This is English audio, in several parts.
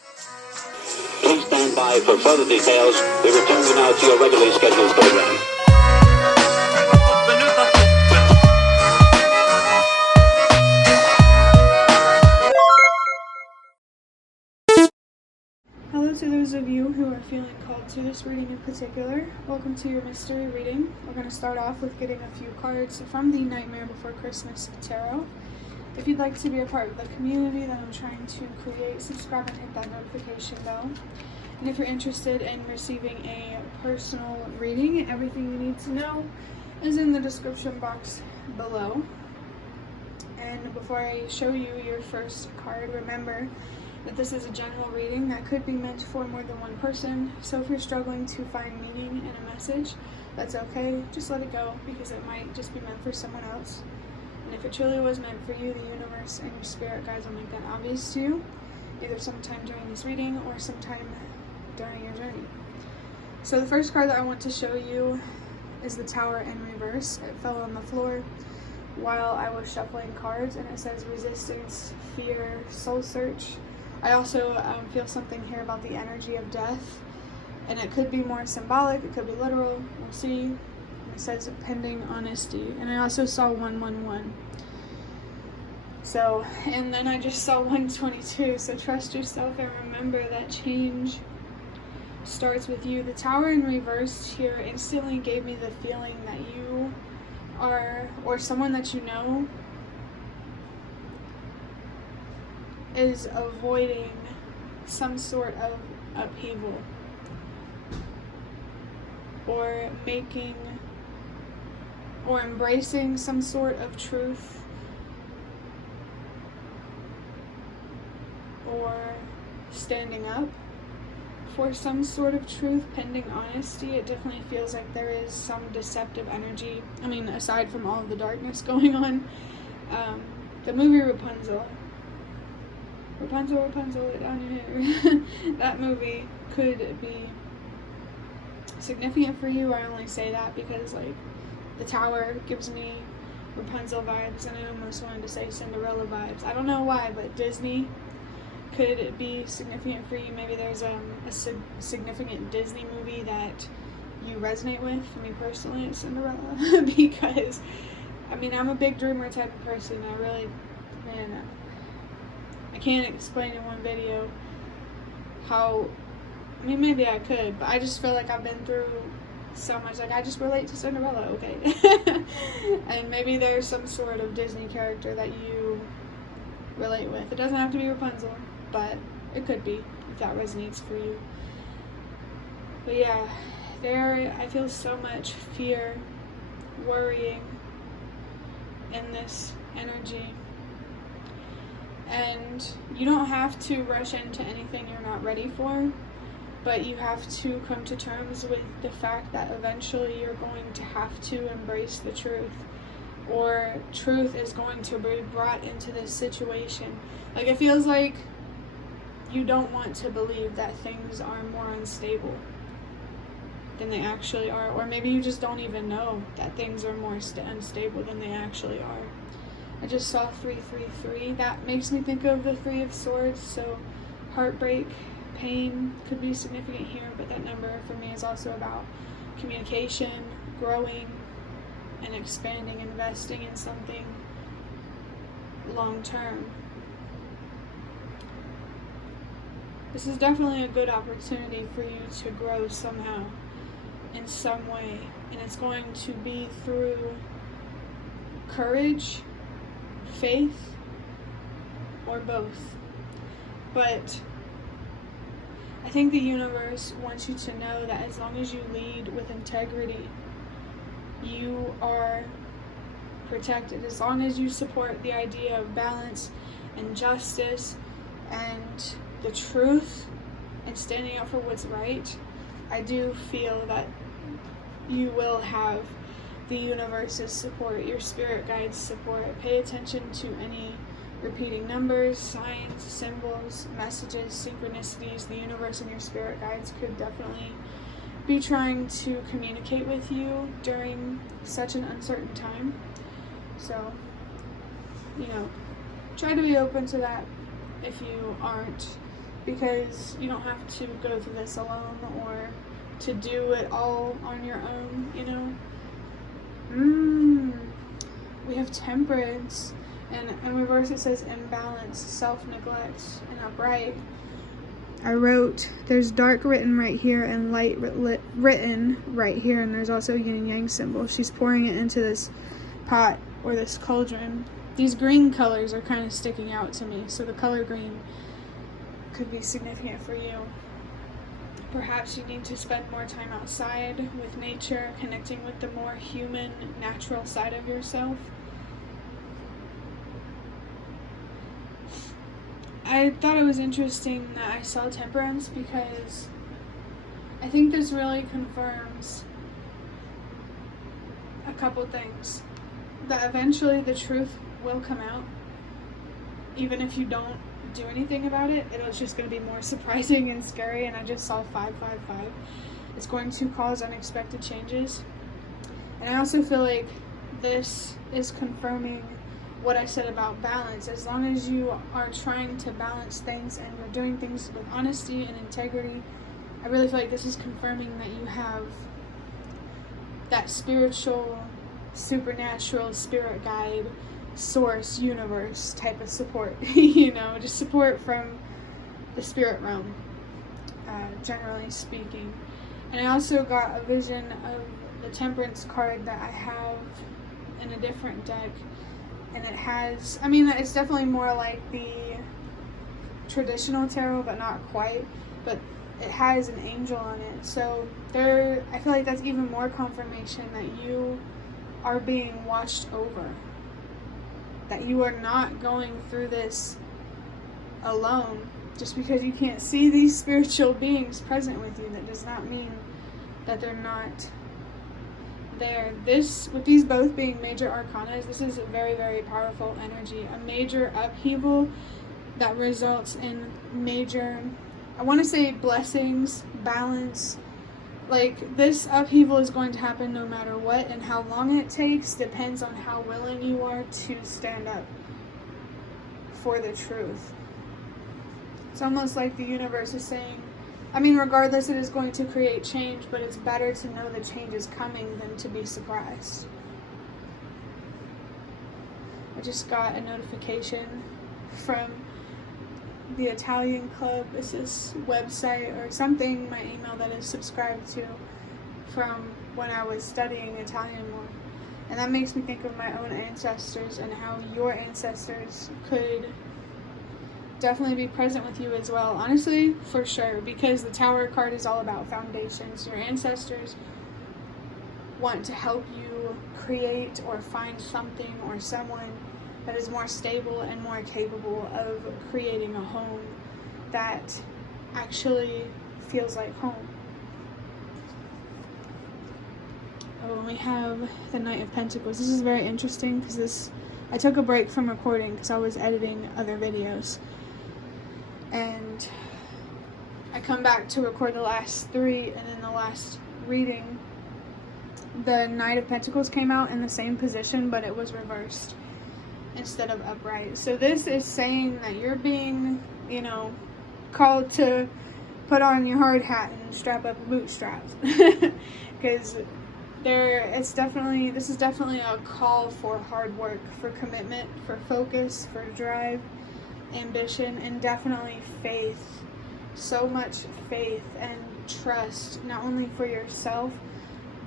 Please stand by for further details. We return you now to your regularly scheduled program. Hello to those of you who are feeling called to this reading in particular. Welcome to your mystery reading. We're going to start off with getting a few cards from the Nightmare Before Christmas Tarot. If you'd like to be a part of the community that I'm trying to create, subscribe and hit that notification bell. And if you're interested in receiving a personal reading, everything you need to know is in the description box below. And before I show you your first card, remember that this is a general reading that could be meant for more than one person. So if you're struggling to find meaning in a message, that's okay. Just let it go, because it might just be meant for someone else. And if it truly was meant for you, the universe and your spirit guides will make that obvious to you, either sometime during this reading or sometime during your journey. So the first card that I want to show you is the Tower in reverse. It fell on the floor while I was shuffling cards, and it says resistance, fear, soul search. I also feel something here about the energy of death, and it could be more symbolic, it could be literal, we'll see. It says pending honesty, and I also saw 111. So, and then I just saw 122, so trust yourself and remember that change starts with you. The Tower in reverse here instantly gave me the feeling that you are, or someone that you know, is avoiding some sort of upheaval or making or embracing some sort of truth or standing up for some sort of truth pending honesty. It definitely feels like there is some deceptive energy. I mean, aside from all of the darkness going on. The movie Rapunzel, down your hair. That movie could be significant for you. I only say that because, like, the Tower gives me Rapunzel vibes, and I almost wanted to say Cinderella vibes. I don't know why, but Disney could be significant for you. Maybe there's a significant Disney movie that you resonate with. For me personally, it's Cinderella. Because, I mean, I'm a big dreamer type of person. I really, man, I can't explain in one video how, I mean, maybe I could, but I just feel like I've been through so much. Like, I just relate to Cinderella, okay? And maybe there's some sort of Disney character that you relate with. It doesn't have to be Rapunzel, but it could be, if that resonates for you. But yeah, there, I feel so much fear, worrying in this energy. And you don't have to rush into anything you're not ready for, but you have to come to terms with the fact that eventually you're going to have to embrace the truth, or truth is going to be brought into this situation. Like, it feels like you don't want to believe that things are more unstable than they actually are, or maybe you just don't even know that things are more unstable than they actually are. I just saw 333. That makes me think of the Three of Swords, so heartbreak, pain could be significant here, but that number for me is also about communication, growing, and expanding, investing in something long term. This is definitely a good opportunity for you to grow somehow, in some way, and it's going to be through courage, faith, or both. But I think the universe wants you to know that as long as you lead with integrity, you are protected. As long as you support the idea of balance and justice and the truth and standing up for what's right, I do feel that you will have the universe's support, your spirit guides' support. Pay attention to any repeating numbers, signs, symbols, messages, synchronicities. The universe and your spirit guides could definitely be trying to communicate with you during such an uncertain time. So, try to be open to that if you aren't because you don't have to go through this alone or to do it all on your own, you know. We have temperance, and in reverse it says imbalance, self-neglect, and upright. I wrote, there's dark written right here and light written right here, and there's also a yin and yang symbol. She's pouring it into this pot or this cauldron. These green colors are kind of sticking out to me, so the color green could be significant for you. Perhaps you need to spend more time outside with nature, connecting with the more human, natural side of yourself. I thought it was interesting that I saw temperance because I think this really confirms a couple things. That eventually the truth will come out, even if you don't do anything about it. It's just going to be more surprising and scary, and I just saw 555. It's going to cause unexpected changes. And I also feel like this is confirming what I said about balance. As long as you are trying to balance things and you're doing things with honesty and integrity, I really feel like this is confirming that you have that spiritual, supernatural, spirit guide, source, universe type of support, you know, just support from the spirit realm, generally speaking. And I also got a vision of the temperance card that I have in a different deck, and it has, I mean, it's definitely more like the traditional tarot, but not quite, but it has an angel on it. So there, I feel like that's even more confirmation that you are being watched over, that you are not going through this alone. Just because you can't see these spiritual beings present with you, that does not mean that they're not there. This, with these both being major arcanas, this is a very, very powerful energy. A major upheaval that results in major, I want to say, blessings, balance. Like, this upheaval is going to happen no matter what, and how long it takes depends on how willing you are to stand up for the truth. It's almost like the universe is saying, I mean, regardless, it is going to create change, but it's better to know the change is coming than to be surprised. I just got a notification from the Italian club. It's this website or something, my email that is subscribed to from when I was studying Italian more. And that makes me think of my own ancestors and how your ancestors could definitely be present with you as well. Honestly, for sure, because the Tower card is all about foundations. Your ancestors want to help you create or find something or someone that is more stable and more capable of creating a home that actually feels like home. Oh, and we have the Knight of Pentacles. This is very interesting because I took a break from recording because I was editing other videos. And I come back to record the last 3, and in the last reading, the Knight of Pentacles came out in the same position, but it was reversed instead of upright. So this is saying that you're being, you know, called to put on your hard hat and strap up your bootstraps. Because this is definitely a call for hard work, for commitment, for focus, for drive, ambition, and definitely faith. So much faith and trust, not only for yourself,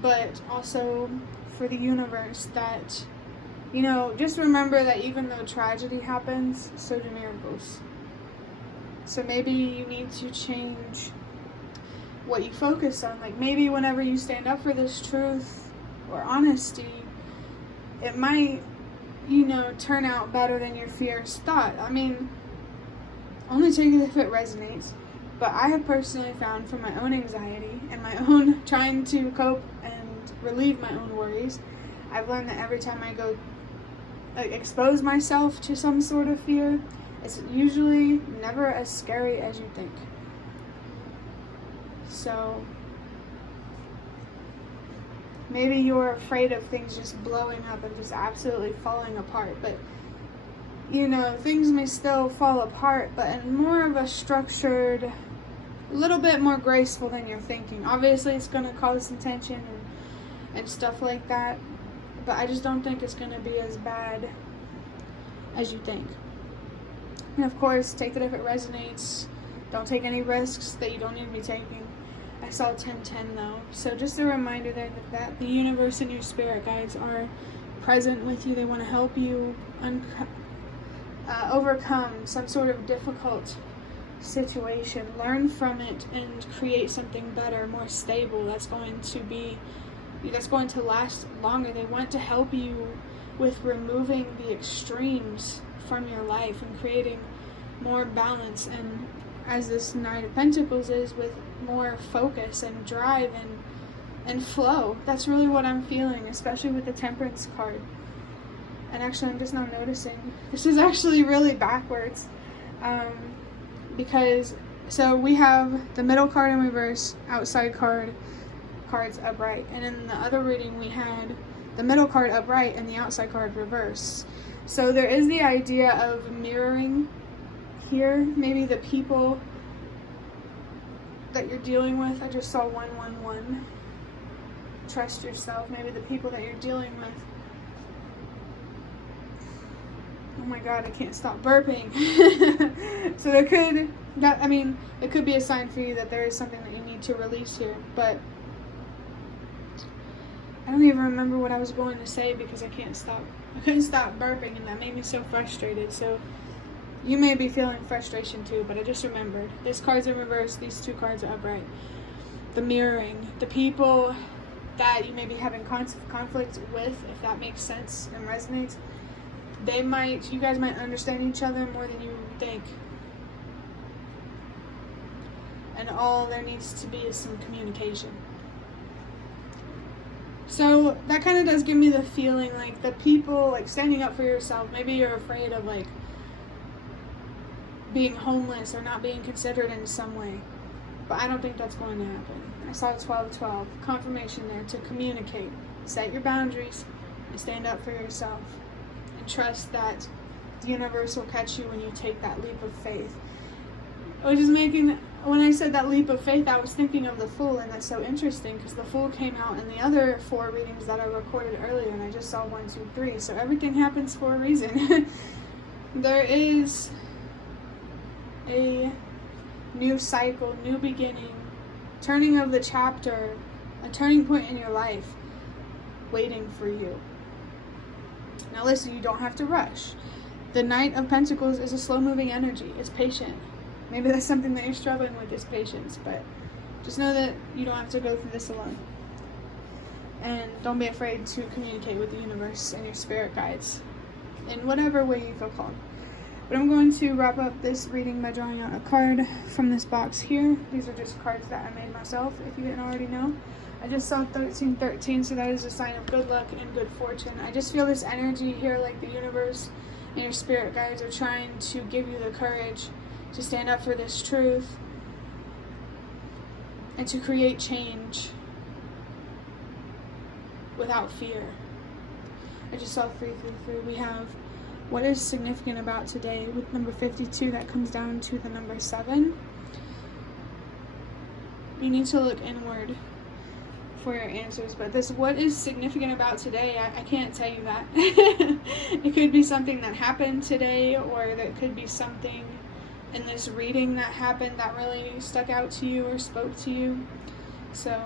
but also for the universe, that, you know, just remember that even though tragedy happens, so do miracles. So maybe you need to change what you focus on. Like, maybe whenever you stand up for this truth or honesty, it might, you know, turn out better than your fears thought. I mean, only take it if it resonates. But I have personally found, from my own anxiety and my own trying to cope and relieve my own worries, I've learned that every time I go expose myself to some sort of fear, it's usually never as scary as you think. So maybe you're afraid of things just blowing up and just absolutely falling apart, but you know, things may still fall apart, but in more of a structured, a little bit more graceful than you're thinking. Obviously, it's going to cause some tension and stuff like that, but I just don't think it's going to be as bad as you think. And of course, take it if it resonates. Don't take any risks that you don't need to be taking. I saw 1010 though, so just a reminder there that the universe and your spirit guides are present with you. They want to help you overcome some sort of difficult situation, learn from it, and create something better, more stable, that's going to last longer. They want to help you with removing the extremes from your life and creating more balance, and as this Knight of Pentacles is, with more focus and drive and flow. That's really what I'm feeling, especially with the Temperance card. And actually, I'm just now noticing this is actually really backwards, because so we have the middle card in reverse, outside cards upright, and in the other reading we had the middle card upright and the outside card reverse. So there is the idea of mirroring here, maybe the people that you're dealing with. I just saw 111. Trust yourself. Maybe the people that you're dealing with. Oh my god, I can't stop burping. So it could be a sign for you that there is something that you need to release here, but I don't even remember what I was going to say because I couldn't stop burping, and that made me so frustrated. So you may be feeling frustration too, but I just remembered. This card's in reverse, these two cards are upright. The mirroring, the people that you may be having conflict with, if that makes sense and resonates, you guys might understand each other more than you think. And all there needs to be is some communication. So that kind of does give me the feeling like the people, like standing up for yourself. Maybe you're afraid of like being homeless or not being considered in some way, but I don't think that's going to happen. I saw 1212 confirmation there to communicate, set your boundaries, and stand up for yourself, and trust that the universe will catch you when you take that leap of faith. When I said that leap of faith, I was thinking of the Fool, and that's so interesting because the Fool came out in the other 4 readings that I recorded earlier, and I just saw 1, 2, 3. So everything happens for a reason. There is a new cycle, new beginning, turning of the chapter, a turning point in your life waiting for you. Now listen, you don't have to rush. The Knight of Pentacles is a slow-moving energy. It's patient. Maybe that's something that you're struggling with, is patience, but just know that you don't have to go through this alone. And don't be afraid to communicate with the universe and your spirit guides in whatever way you feel called. But I'm going to wrap up this reading by drawing out a card from this box here. These are just cards that I made myself, if you didn't already know. I just saw 1313, so that is a sign of good luck and good fortune. I just feel this energy here, like the universe and your spirit guides are trying to give you the courage to stand up for this truth and to create change without fear. I just saw 333. We have what is significant about today with number 52. That comes down to the number 7. You need to look inward for your answers, but this what is significant about today, I can't tell you that. It could be something that happened today, or there could be something in this reading that happened that really stuck out to you or spoke to you. So,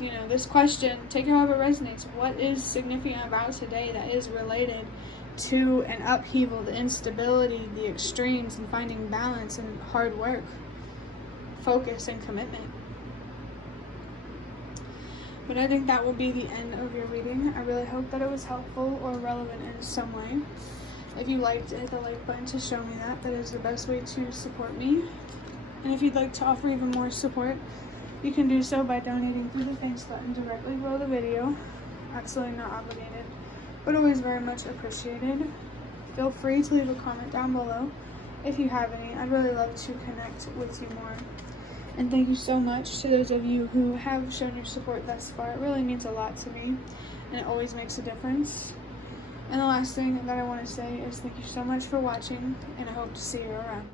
you know, this question, take it however it resonates. What is significant about today that is related to an upheaval, the instability, the extremes, and finding balance and hard work, focus, and commitment? But I think that will be the end of your reading. I really hope that it was helpful or relevant in some way. If you liked it, hit the like button to show me that. That is the best way to support me. And if you'd like to offer even more support, you can do so by donating through the thanks button directly below the video. Absolutely not obligated, but always very much appreciated. Feel free to leave a comment down below if you have any. I'd really love to connect with you more. And thank you so much to those of you who have shown your support thus far. It really means a lot to me, and it always makes a difference. And the last thing that I want to say is thank you so much for watching, and I hope to see you around.